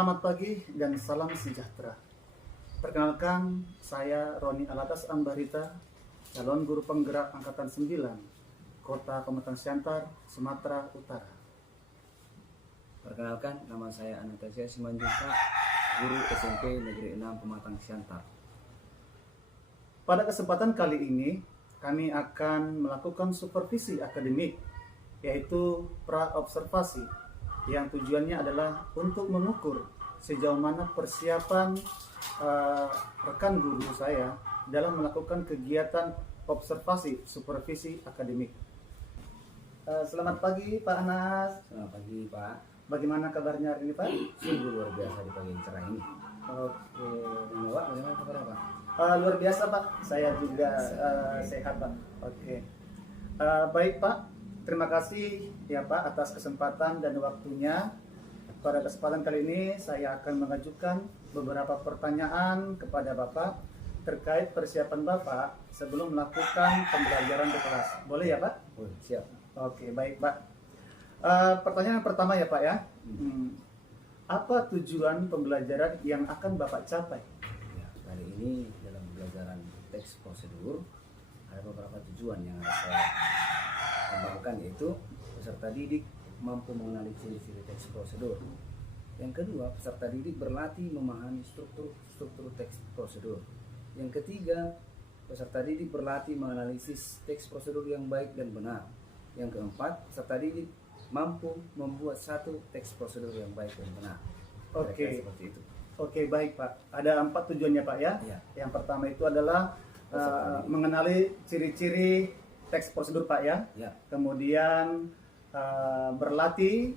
Selamat pagi dan salam sejahtera. Perkenalkan, saya Roni Alatas Ambarita, calon guru penggerak Angkatan 9, Kota Pematang Siantar, Sumatera Utara. Perkenalkan, nama saya Anastasia Simanjuntak, guru SMP Negeri 6 Pematang Siantar. Pada kesempatan kali ini, kami akan melakukan supervisi akademik, yaitu pra-observasi, yang tujuannya adalah untuk mengukur sejauh mana persiapan rekan guru saya dalam melakukan kegiatan observasi supervisi akademik. Selamat pagi Pak Anas. Selamat pagi Pak. Bagaimana kabarnya hari ini Pak? Sungguh luar biasa di pagi yang cerah ini. Oke. Dan Pak, bagaimana kabarnya Pak? Luar biasa Pak, saya juga sehat Pak. Oke. Baik Pak, terima kasih ya Pak atas kesempatan dan waktunya. Pada kesempatan kali ini saya akan mengajukan beberapa pertanyaan kepada Bapak terkait persiapan Bapak sebelum melakukan pembelajaran di kelas. Boleh ya Pak? Oh, siap. Oke, baik Pak. Pertanyaan yang pertama ya Pak ya. Apa tujuan pembelajaran yang akan Bapak capai? Ya, kali ini dalam pembelajaran teks prosedur ada beberapa tujuan yang harus saya kembangkan, yaitu peserta didik mampu mengenali ciri-ciri teks prosedur. Yang kedua, peserta didik berlatih memahami struktur teks prosedur. Yang ketiga, peserta didik berlatih menganalisis teks prosedur yang baik dan benar. Yang keempat, peserta didik mampu membuat satu teks prosedur yang baik dan benar. Oke. Seperti itu. Oke, baik Pak. Ada 4 tujuannya Pak ya. Ya. Yang pertama itu adalah mengenali ciri-ciri teks prosedur Pak ya. Ya. Kemudian berlatih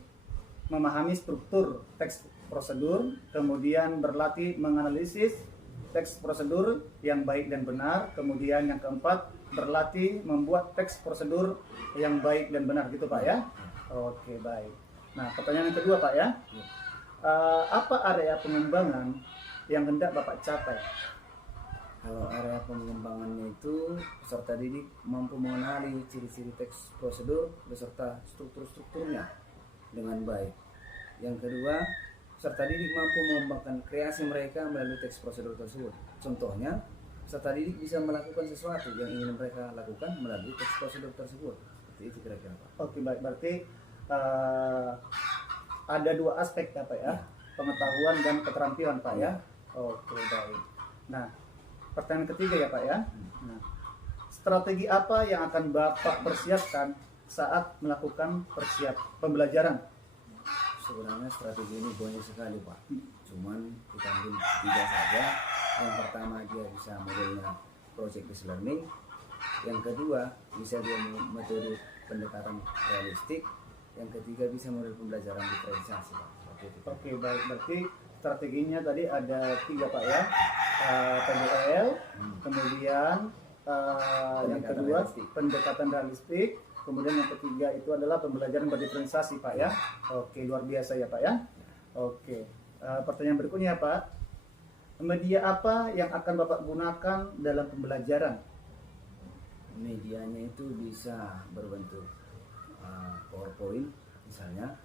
memahami struktur teks prosedur, kemudian berlatih menganalisis teks prosedur yang baik dan benar, kemudian yang keempat berlatih membuat teks prosedur yang baik dan benar gitu Pak ya. Oke, baik. Nah, pertanyaan yang kedua Pak ya. Apa area pengembangan yang hendak Bapak capai? Kalau area pengembangannya itu peserta didik mampu mengenali ciri-ciri teks prosedur beserta struktur-strukturnya dengan baik. Yang kedua, peserta didik mampu mengembangkan kreasi mereka melalui teks prosedur tersebut. Contohnya, peserta didik bisa melakukan sesuatu yang ingin mereka lakukan melalui teks prosedur tersebut. Seperti itu kira-kira Pak. Oke, baik. Berarti ada 2 aspek ya Pak ya, pengetahuan dan keterampilan Pak ya. Oke, baik. Nah, pertanyaan ketiga ya Pak ya. Nah, strategi apa yang akan Bapak persiapkan saat melakukan pembelajaran? Sebenarnya strategi ini banyak sekali Pak. Cuman kita ambil 3 saja. Yang pertama, dia bisa modelnya project based learning. Yang kedua, bisa dia metode pendekatan realistik. Yang ketiga, bisa model pembelajaran diferensiasi Pak. Oke, baik. Berarti strateginya tadi ada 3 Pak ya. PBL, kemudian yang kedua realistik. pendekatan realistik, kemudian yang ketiga itu adalah pembelajaran berdiferensiasi Pak ya. Oke, luar biasa ya Pak ya. Oke, pertanyaan berikutnya Pak, media apa yang akan Bapak gunakan dalam pembelajaran? Medianya itu bisa berbentuk PowerPoint misalnya.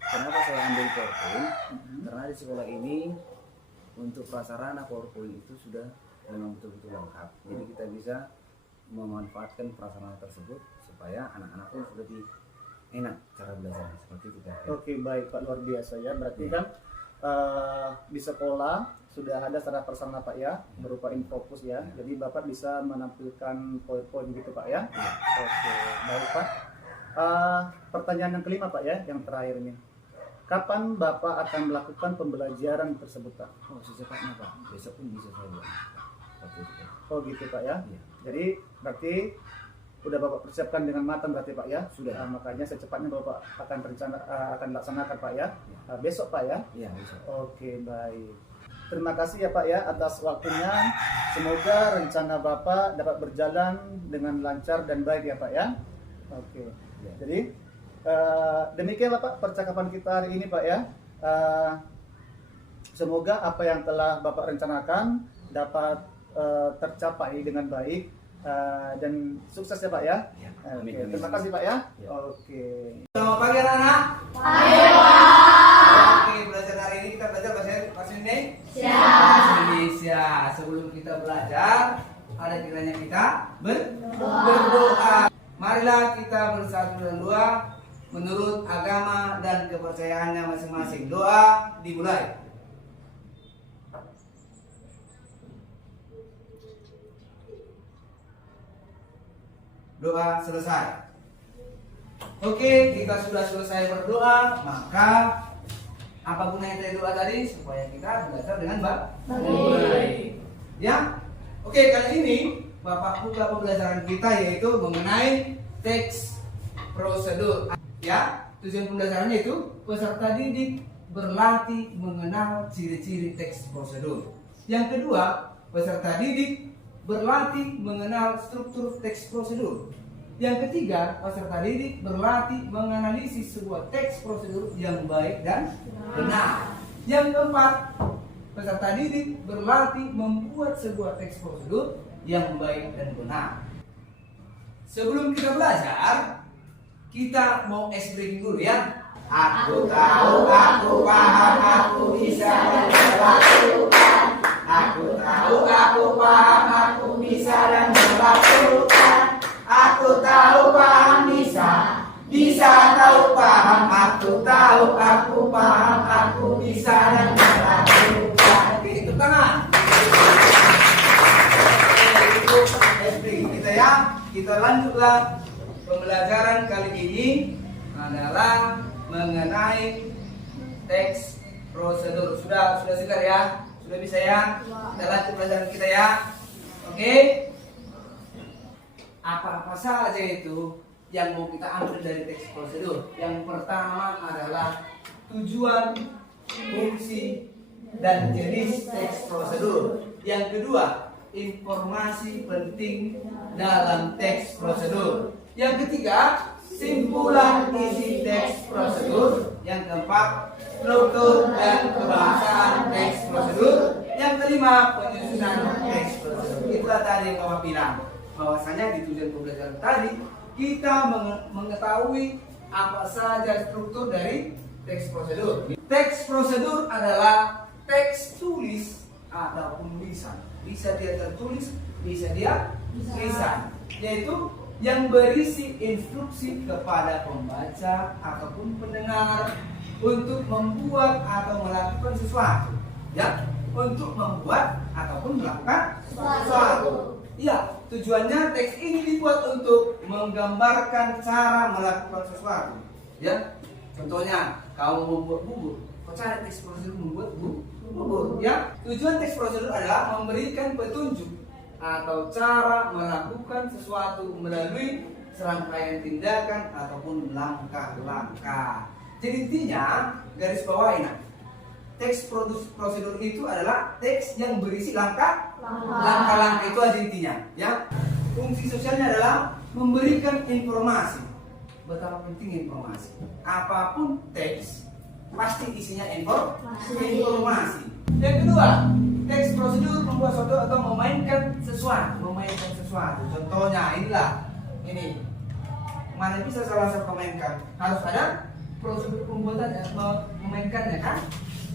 Kenapa saya ambil PowerPoint? Karena di sekolah ini untuk prasarana PowerPoint itu sudah memang betul-betul lengkap. Jadi kita bisa memanfaatkan prasarana tersebut supaya anak-anak pun lebih enak cara belajar seperti itu. Oke, baik Pak, luar biasa ya. Berarti kan di sekolah sudah ada secara prasarana Pak ya, berupa infokus ya. Jadi Bapak bisa menampilkan PowerPoint gitu Pak ya. Oke, baik Pak. Pertanyaan yang kelima Pak ya, yang terakhir ini. Kapan Bapak akan melakukan pembelajaran tersebut Pak? Oh, secepatnya Pak. Besok pun bisa saya buat. Seperti itu Pak. Oh gitu Pak ya. Iya. Jadi berarti udah Bapak persiapkan dengan matang berarti Pak ya. Sudah. Makanya secepatnya Bapak akan akan laksanakan Pak ya. Besok Pak ya. Iya, bisa. Oke, baik. Terima kasih ya Pak ya atas waktunya. Semoga rencana Bapak dapat berjalan dengan lancar dan baik ya Pak ya. Oke. Ya. Jadi demikian Pak percakapan kita hari ini Pak ya. Semoga apa yang telah Bapak rencanakan dapat tercapai dengan baik dan sukses ya Pak ya. Ya. Oke, terima kasih Pak ya. Ya. Oke. Selamat pagi anak-anak. Pagi, Pak. Oke, belajar hari ini kita belajar bahasa caranya kita berdoa. Marilah kita bersatu dalam doa menurut agama dan kepercayaannya masing-masing. Doa dimulai. Doa selesai. Oke, kita sudah selesai berdoa, maka apa gunanya dari doa tadi? Supaya kita belajar dengan baik. Ya, oke, kali ini Bapak buka pembelajaran kita yaitu mengenai teks prosedur. Ya, tujuan pembelajarannya itu peserta didik berlatih mengenal ciri-ciri teks prosedur. Yang kedua, peserta didik berlatih mengenal struktur teks prosedur. Yang ketiga, peserta didik berlatih menganalisis sebuah teks prosedur yang baik dan benar. Yang keempat, peserta didik berlatih membuat sebuah teks prosedur yang baik dan benar. Sebelum kita belajar, kita mau ice breaking dulu ya. Aku tahu, aku paham, aku bisa dan melakukan. Aku tahu, aku paham, aku bisa dan melakukan. Aku tahu, paham, bisa tahu, paham. Aku tahu, aku paham, aku bisa dan melakukan. Oke, itu tangan. Itu kita ya. Kita lanjutlah pembelajaran kali ini adalah mengenai teks prosedur. Sudah segar ya? Sudah bisa ya? Kita lanjut pelajaran kita ya. Oke? Apa-apa saja itu yang mau kita ambil dari teks prosedur? Yang pertama adalah tujuan, fungsi, dan jenis teks prosedur. Yang kedua, informasi penting dalam teks prosedur. Yang ketiga, simpulan isi teks prosedur. Yang keempat, struktur dan kebahasaan teks prosedur. Yang kelima, penyusunan teks prosedur. Itulah tadi yang Bapak bilang, bahwasanya di tujuan pembelajaran tadi kita mengetahui apa saja struktur dari teks prosedur. Teks prosedur adalah teks tulis ataupun lisan. Bisa dia tertulis, bisa dia lisan, yaitu yang berisi instruksi kepada pembaca ataupun pendengar untuk membuat atau melakukan sesuatu. Ya, untuk membuat ataupun melakukan sesuatu. Ya, tujuannya teks ini dibuat untuk menggambarkan cara melakukan sesuatu. Ya, contohnya kamu membuat bubur, kau cari teks prosedur membuat bubur. Ya, tujuan teks prosedur adalah memberikan petunjuk atau cara melakukan sesuatu melalui serangkaian tindakan ataupun langkah-langkah. Jadi intinya garis bawahi, teks prosedur itu adalah teks yang berisi langkah-langkah itu aja intinya. Ya, fungsi sosialnya adalah memberikan informasi. Betapa penting informasi. Apapun teks pasti isinya informasi. Yang kedua, teks prosedur membuat sesuatu atau memainkan sesuatu. Contohnya ini. Mana bisa salah satu memainkan? Harus ada prosedur pembuatan memainkannya kan?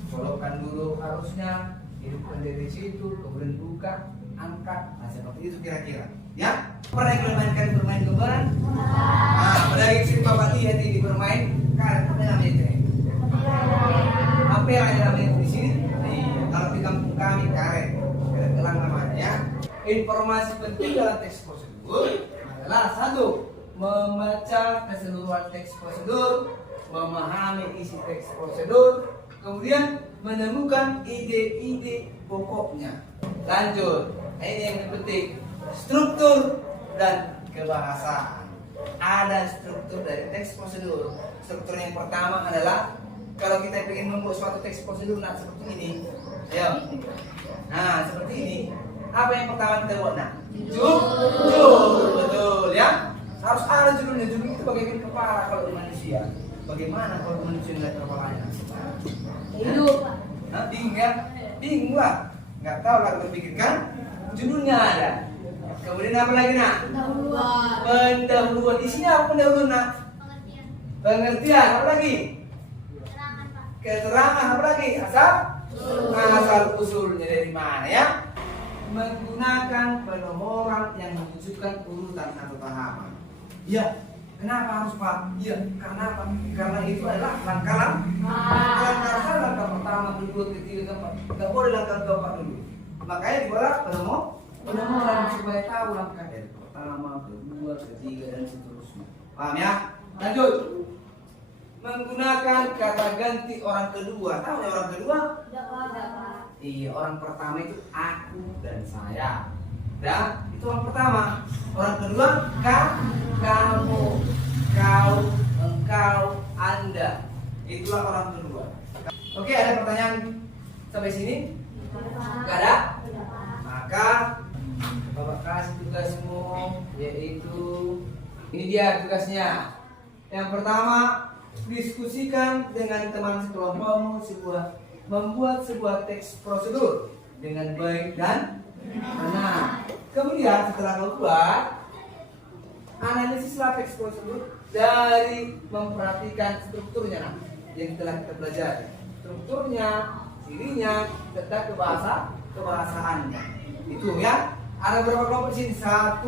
Colokkan dulu harusnya, hidupkan dari situ, kemudian buka, angkat. Nah, seperti itu kira-kira. Ya, pernah ikut mainkan bermain gambaran? Nah, pada sini Bapak lihat ini bermain karet, apa namanya itu? Apa yang ada namanya di sini? Kalau di kampung kami karet gelang namanya ya. Informasi penting dalam teks prosedur adalah satu, membaca keseluruhan teks prosedur, memahami isi teks prosedur, kemudian menemukan ide-ide pokoknya. Lanjut, ini yang penting, struktur dan kebahasaan. Ada struktur dari teks prosedur. Struktur yang pertama adalah kalau kita ingin membuat suatu teks prosedur seperti ini, ya. Nah, seperti ini. Apa yang pertama kita buat? Judul, betul ya. Harus ada judulnya. Judul itu bagaikan kepala kalau manusia. Bagaimana kalau manusia nggak kepalanya? Hidup. Bingung ya? Bingung lah. Nggak tahu lah berpikirkan. Judulnya ada. Kemudian apa lagi Pendahuluan. Isinya apa pendahuluan Pengertian. Apa lagi? Keterangan. Apa lagi? Asal usulnya dari mana ya? menggunakan penomoran yang menunjukkan urutan atau tahapan. Ya, kenapa harus Pak? Ya, karena apa? Karena itu adalah langkah pertama, kedua, ketiga, keempat. Tidak boleh langkah keempat dulu. Makanya dibuat penomoran supaya tahu langkah dari pertama, kedua, ketiga, dan seterusnya. Paham ya? Lanjut. Menggunakan kata ganti orang kedua. Tahu ya orang kedua? Iya, orang pertama itu aku dan saya. Dan itu orang pertama. Orang kedua kamu, kau, engkau, anda. Itulah orang kedua. Oke, ada pertanyaan sampai sini? Gak ada? Maka Bapak kasih tugasmu, yaitu ini dia tugasnya. Yang pertama, diskusikan dengan teman sekelompokmu membuat sebuah teks prosedur dengan baik dan benar. Kemudian setelah kau buat, analisislah teks prosedur dari memperhatikan strukturnya yang telah kita pelajari. Strukturnya, cirinya, serta kebahasaannya. Itu ya. Ada berapa kelompok di sini? 1,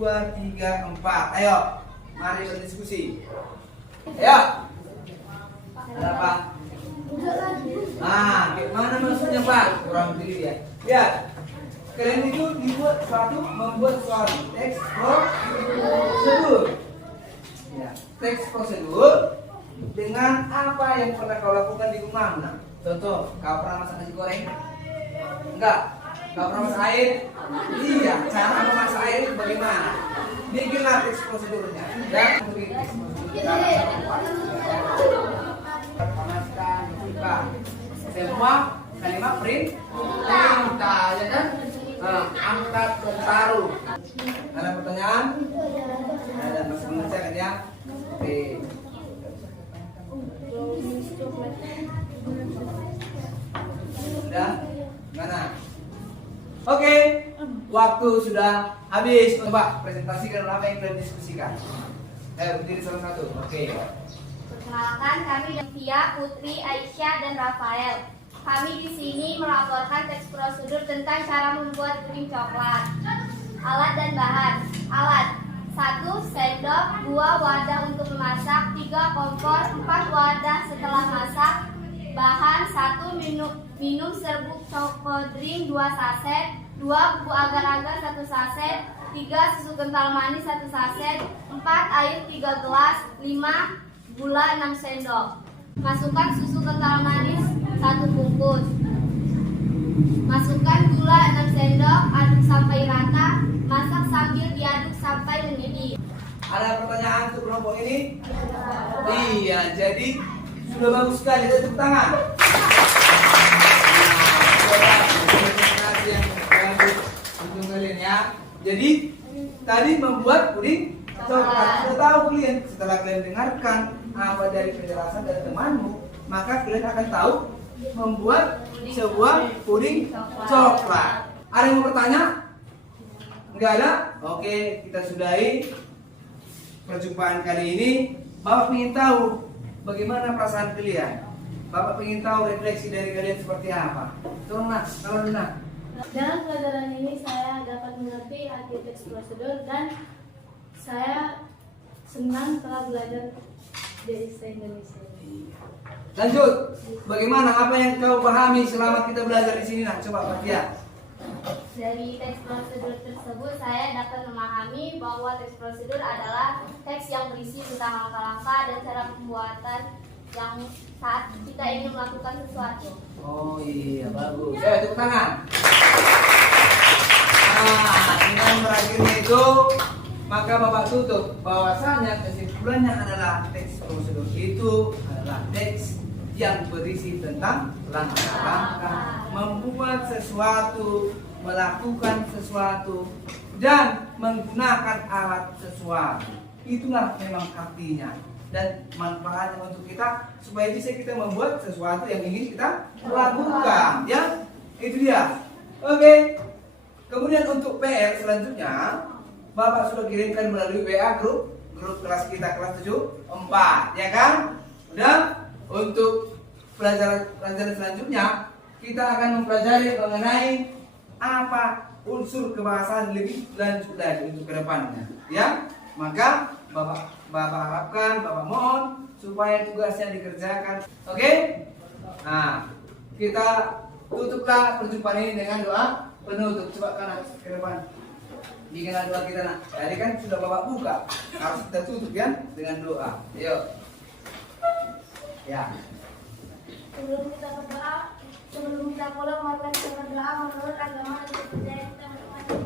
2, 3, 4. Ayo, mari berdiskusi. Ayo. Ada apa? Nah, gimana maksudnya Pak? Kurang diri ya. Lihat, kalian itu membuat suatu teks prosedur. Ya, teks prosedur dengan apa yang pernah kau lakukan di rumah. Nah, contoh, kau pernah masak nasi goreng? Enggak. Kau pernah masak air? Iya, cara memasak air itu bagaimana? Bikinlah teks prosedurnya. Dan panaskan, buka. Semua kalimat perintah, ya kan? Angkat dan taruh. Ada pertanyaan? Ada masih mengerjakan ya? Oke. Sudah? Mana? Oke, waktu sudah habis. Coba presentasikan apa yang kalian diskusikan. Berdiri salah satu. Oke. Perkenalkan, kami Devia, Putri, Aisyah, dan Rafael. Kami di sini melaporkan teks prosedur tentang cara membuat puding coklat. Alat dan bahan. Alat: 1 sendok, 2 wadah untuk memasak, 3 kompor, 4 wadah setelah masak. Bahan: 1 minum serbuk chokodrink 2 saset, 2 bubuk agar-agar 1 saset, 3 susu kental manis 1 saset, 4 air 3 gelas, 5 gula 6 sendok. Masukkan susu kental manis 1 bungkus. Masukkan gula 6 sendok, aduk sampai rata, masak sambil diaduk sampai mendidih. Ada pertanyaan untuk kelompok ini? Iya, jadi sudah bagus sekali. Tepuk tangan. Untuk kalian ya. Jadi tadi membuat puding coklat. Sudah tahu kalian. Setelah kalian dengarkan apa dari penjelasan dari temanmu, maka kalian akan tahu membuat sebuah puding coklat. Ada yang mau bertanya? Enggak ada? Oke, kita sudahi perjumpaan kali ini. Bapak ingin tahu bagaimana perasaan kalian. Bapak ingin tahu refleksi dari kalian seperti apa. Tolong Nak, kalau Nak. Dalam pelajaran ini saya dapat mengerti arti teks prosedur dan saya senang telah belajar dari Indonesia. Lanjut, bagaimana apa yang kau pahami selama kita belajar di sini Nak? Coba Fatia. Dari teks prosedur tersebut saya dapat memahami bahwa teks prosedur adalah teks yang berisi tentang langkah-langkah dan cara pembuatan yang saat kita ingin melakukan sesuatu. Oh iya, bagus. Ya, tepuk tangan. Nah, dengan berakhirnya itu, maka Bapak tutup bahwasanya kesimpulannya adalah teks prosedur itu adalah teks yang berisi tentang langkah-langkah membuat sesuatu, melakukan sesuatu, dan menggunakan alat sesuatu. Itulah memang artinya dan manfaatnya untuk kita supaya bisa kita membuat sesuatu yang ingin kita lakukan. Ya, itu dia. Oke. Kemudian untuk PR selanjutnya, Bapak sudah kirimkan melalui WA grup kelas kita kelas 7-4, ya kan? Udah. Untuk pelajaran selanjutnya kita akan mempelajari mengenai apa unsur kebahasaan lebih lanjut lagi untuk kedepannya. Ya, maka Bapak harapkan, Bapak mohon supaya tugasnya dikerjakan. Oke? Nah, kita tutuplah perjumpaan ini dengan doa penutup. Coba kanan ke depan. Bikinlah doa kita nak. Tadi kan sudah Bapak buka, harus kita tutup ya dengan doa. Yuk. Ya. Sebelum kita berdoa, sebelum kita pulang, mari kita berdoa menurut agama dan kepercayaan kita masing-masing.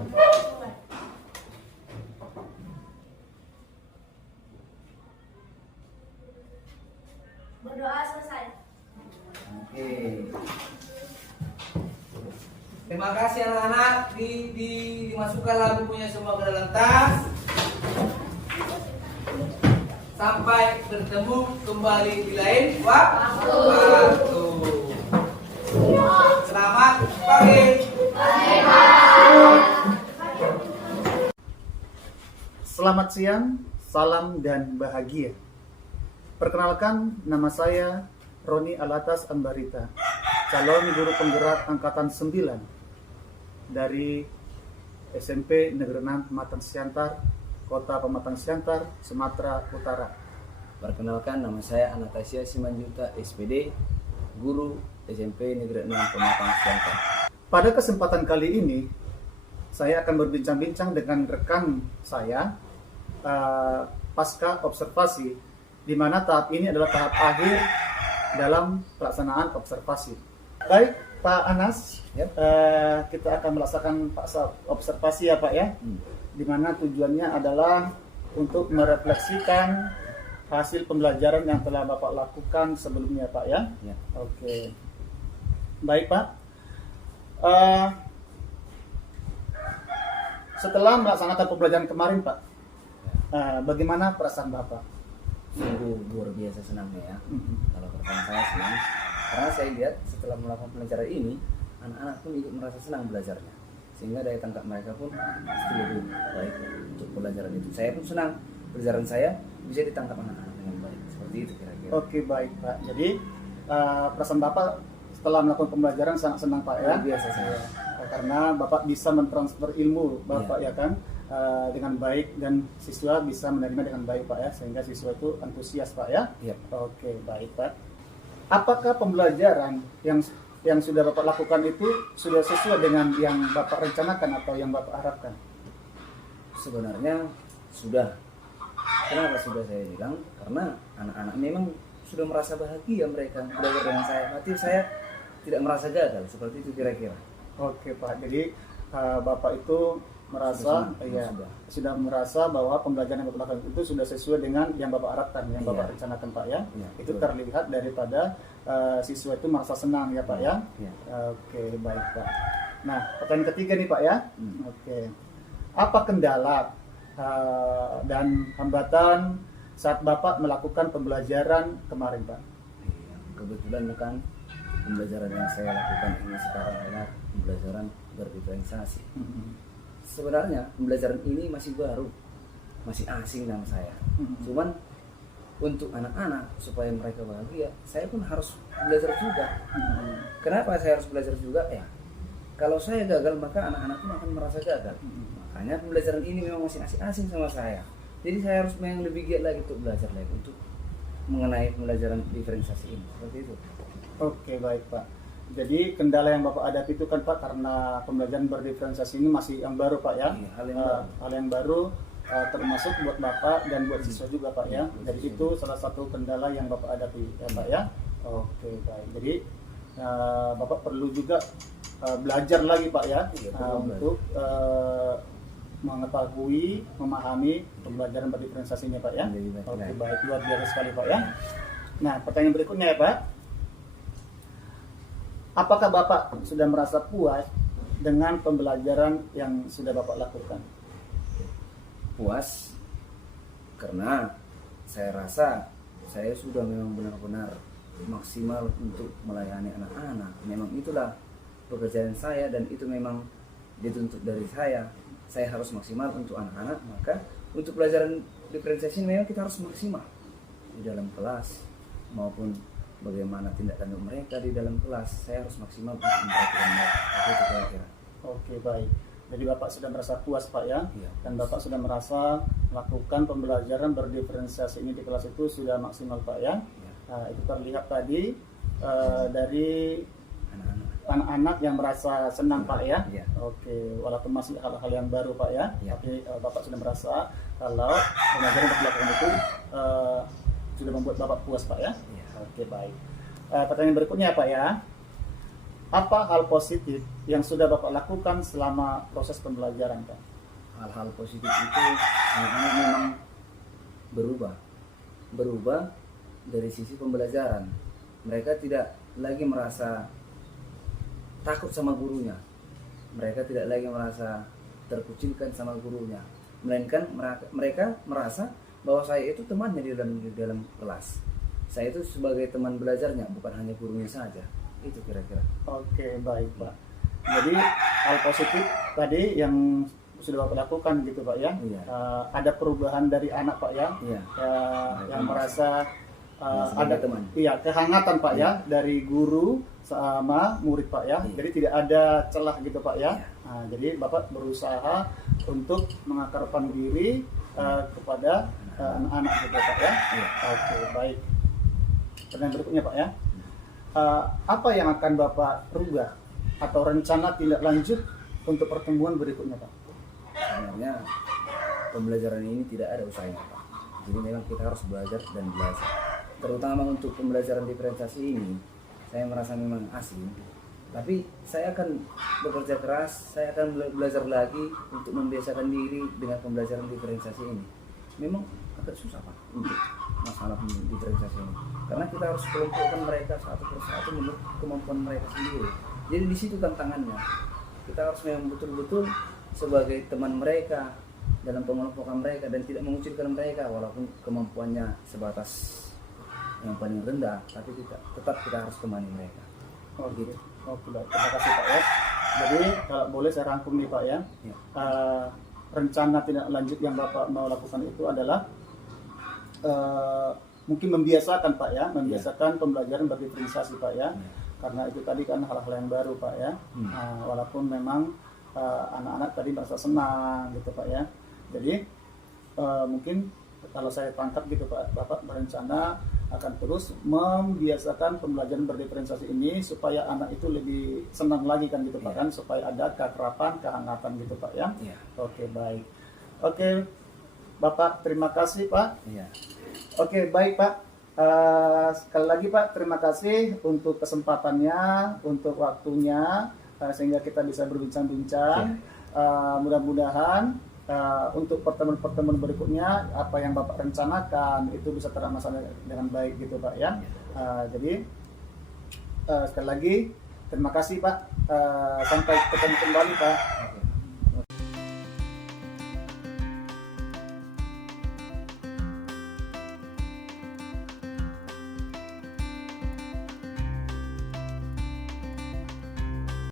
Berdoa selesai. Oke. Terima kasih anak-anak. Dimasukkanlah bukunya semua ke dalam tas. Sampai bertemu kembali di lain waktu. Selamat pagi. Selamat siang, salam dan bahagia. Perkenalkan, nama saya Roni Alatas Ambarita, calon guru penggerak angkatan 9 dari SMP Negeri 6 Pematang Siantar, Kota Pematang Siantar, Sumatera Utara. Perkenalkan, nama saya Anastasia Simanjuta, SPD, guru SMP Negeri 6 Pematang Siantar. Pada kesempatan kali ini, saya akan berbincang-bincang dengan rekan saya pasca observasi, di mana tahap ini adalah tahap akhir dalam pelaksanaan observasi. Baik, Pak Anas, kita akan melaksanakan observasi ya Pak ya, di mana tujuannya adalah untuk merefleksikan hasil pembelajaran yang telah Bapak lakukan sebelumnya Pak ya. Ya. Oke, baik Pak. Setelah melaksanakan pembelajaran kemarin Pak, bagaimana perasaan Bapak? Sungguh luar biasa senangnya ya. Kalau perasaan saya senang, karena saya lihat setelah melakukan pelajaran ini, anak-anak pun ikut merasa senang belajarnya, sehingga daya tangkap mereka pun pasti lebih baik untuk pelajaran itu. Saya pun senang pelajaran saya bisa ditangkap anak-anak dengan baik. Seperti itu kira-kira. Oke, baik Pak. Jadi perasaan Bapak setelah melakukan pembelajaran sangat senang Pak ya? Luar biasa saya. Karena Bapak bisa mentransfer ilmu Bapak ya kan dengan baik, dan siswa bisa menerima dengan baik Pak ya, sehingga siswa itu antusias Pak ya? Iya. Oke, baik Pak. Apakah pembelajaran yang sudah Bapak lakukan itu sudah sesuai dengan yang Bapak rencanakan atau yang Bapak harapkan? Sebenarnya sudah. Kenapa sudah saya bilang? Karena anak-anak memang sudah merasa bahagia mereka belajar dengan saya. Berarti saya tidak merasa gagal, seperti itu kira-kira. Oke Pak, jadi Bapak itu merasa sudah merasa bahwa pembelajaran yang Bapak lakukan itu sudah sesuai dengan yang Bapak harapkan, yang Bapak rencanakan Pak ya. Itu betul. terlihat daripada siswa itu merasa senang ya Pak ya. Oke, baik Pak. Nah, pertanyaan ketiga nih Pak ya. Oke. Apa kendala dan hambatan saat Bapak melakukan pembelajaran kemarin Pak? Kebetulan kan pembelajaran yang saya lakukan ini sekarang adalah pembelajaran berdiferensiasi. Sebenarnya pembelajaran ini masih baru, masih asing nama saya. Cuman untuk anak-anak supaya mereka bahagia, saya pun harus belajar juga. Kenapa saya harus belajar juga? Ya, kalau saya gagal maka anak-anak pun akan merasa gagal. Makanya pembelajaran ini memang masih asing sama saya. Jadi saya harus yang lebih giat lagi untuk belajar lagi untuk mengenai pembelajaran diferensiasi ini. Seperti itu. Oke, baik Pak. Jadi kendala yang Bapak hadapi itu kan Pak karena pembelajaran berdiferensiasi ini masih yang baru Pak ya. Iya, hal yang baru termasuk buat Bapak dan buat siswa juga Pak ya. Jadi itu salah satu kendala yang Bapak hadapi ya Pak ya. Oke, baik. Jadi Bapak perlu juga belajar lagi Pak ya, untuk mengetahui, memahami pembelajaran berdiferensiasi ini Pak ya. Oke, baik, luar biasa sekali Pak ya. Nah, pertanyaan berikutnya ya Pak. Apakah Bapak sudah merasa puas dengan pembelajaran yang sudah Bapak lakukan? Puas karena saya rasa saya sudah memang benar-benar maksimal untuk melayani anak-anak. Memang itulah pekerjaan saya dan itu memang dituntut dari saya. Saya harus maksimal untuk anak-anak, maka untuk pelajaran diferensiasi memang kita harus maksimal di dalam kelas maupun bagaimana tindak tanduk mereka di dalam kelas. Saya harus maksimal untuk memperhatikan mereka. Itu kira-kira. Oke, baik. Jadi Bapak sudah merasa puas Pak ya, Iya. dan Bapak sudah merasa melakukan pembelajaran berdiferensiasi ini di kelas itu sudah maksimal Pak ya. Iya. Itu terlihat tadi dari Anak-anak. anak-anak yang merasa senang Pak ya. Iya. Oke, walaupun masih hal-hal yang baru Pak ya, Iya. tapi Bapak sudah merasa kalau pembelajaran yang dilakukan itu sudah membuat Bapak puas Pak ya. Iya. Oke, baik. Pertanyaan berikutnya Pak ya. Apa hal positif yang sudah Bapak lakukan selama proses pembelajaran Pak? Hal-hal positif itu anak-anak memang berubah dari sisi pembelajaran. Mereka tidak lagi merasa takut sama gurunya, mereka tidak lagi merasa terkucilkan sama gurunya, melainkan mereka merasa bahwa saya itu temannya di dalam kelas, saya itu sebagai teman belajarnya, bukan hanya gurunya saja. Itu kira-kira. Oke, baik Pak. Jadi hal positif tadi yang sudah Bapak lakukan gitu Pak ya. Iya. Ada perubahan dari anak Pak ya. Iya. Yang merasa ada teman. Iya, kehangatan Pak ya dari guru sama murid Pak ya. Iya. Jadi tidak ada celah gitu Pak ya. Iya. Jadi Bapak berusaha untuk mengakarkan diri kepada anak-anak gitu Pak ya. Iya. Oke, baik. Pertanyaan berikutnya Pak ya. Apa yang akan Bapak rubah atau rencana tindak lanjut untuk pertemuan berikutnya Pak? Sebenarnya pembelajaran ini tidak ada usahanya Pak. Jadi memang kita harus belajar dan belajar. Terutama untuk pembelajaran diferensiasi ini, saya merasa memang asing. Tapi saya akan bekerja keras, saya akan belajar lagi untuk membiasakan diri dengan pembelajaran diferensiasi ini. Memang agak susah Pak untuk masalah diferensiasi ini, karena kita harus kelompokkan mereka satu persatu menurut kemampuan mereka sendiri. Jadi di situ tantangannya. Kita harus memang betul-betul sebagai teman mereka dalam pengelompokan mereka dan tidak mengucilkan mereka walaupun kemampuannya sebatas yang paling rendah, tapi tetap kita harus temani mereka. Oh gitu. Oke, baik. Terima kasih Pak ya. Jadi kalau boleh saya rangkum nih Pak ya. Ya. Rencana tindak lanjut yang Bapak mau lakukan itu adalah mungkin membiasakan Pak ya, membiasakan pembelajaran berdiferensiasi Pak ya. Karena itu tadi kan hal-hal yang baru Pak ya. Walaupun memang anak-anak tadi merasa senang gitu Pak ya. Jadi mungkin kalau saya tangkap gitu Pak, Bapak berencana akan terus membiasakan pembelajaran berdiferensiasi ini supaya anak itu lebih senang lagi kan gitu Pak kan, supaya ada keakraban, kehangatan gitu Pak ya. Iya. Oke, baik. Oke, Bapak terima kasih Pak. Iya. Oke, baik Pak. Sekali lagi Pak, terima kasih untuk kesempatannya, untuk waktunya, sehingga kita bisa berbincang-bincang. Mudah-mudahan untuk pertemuan-pertemuan berikutnya, apa yang Bapak rencanakan itu bisa terlaksana dengan baik gitu Pak ya. Jadi sekali lagi terima kasih Pak. Sampai ketemu kembali Pak.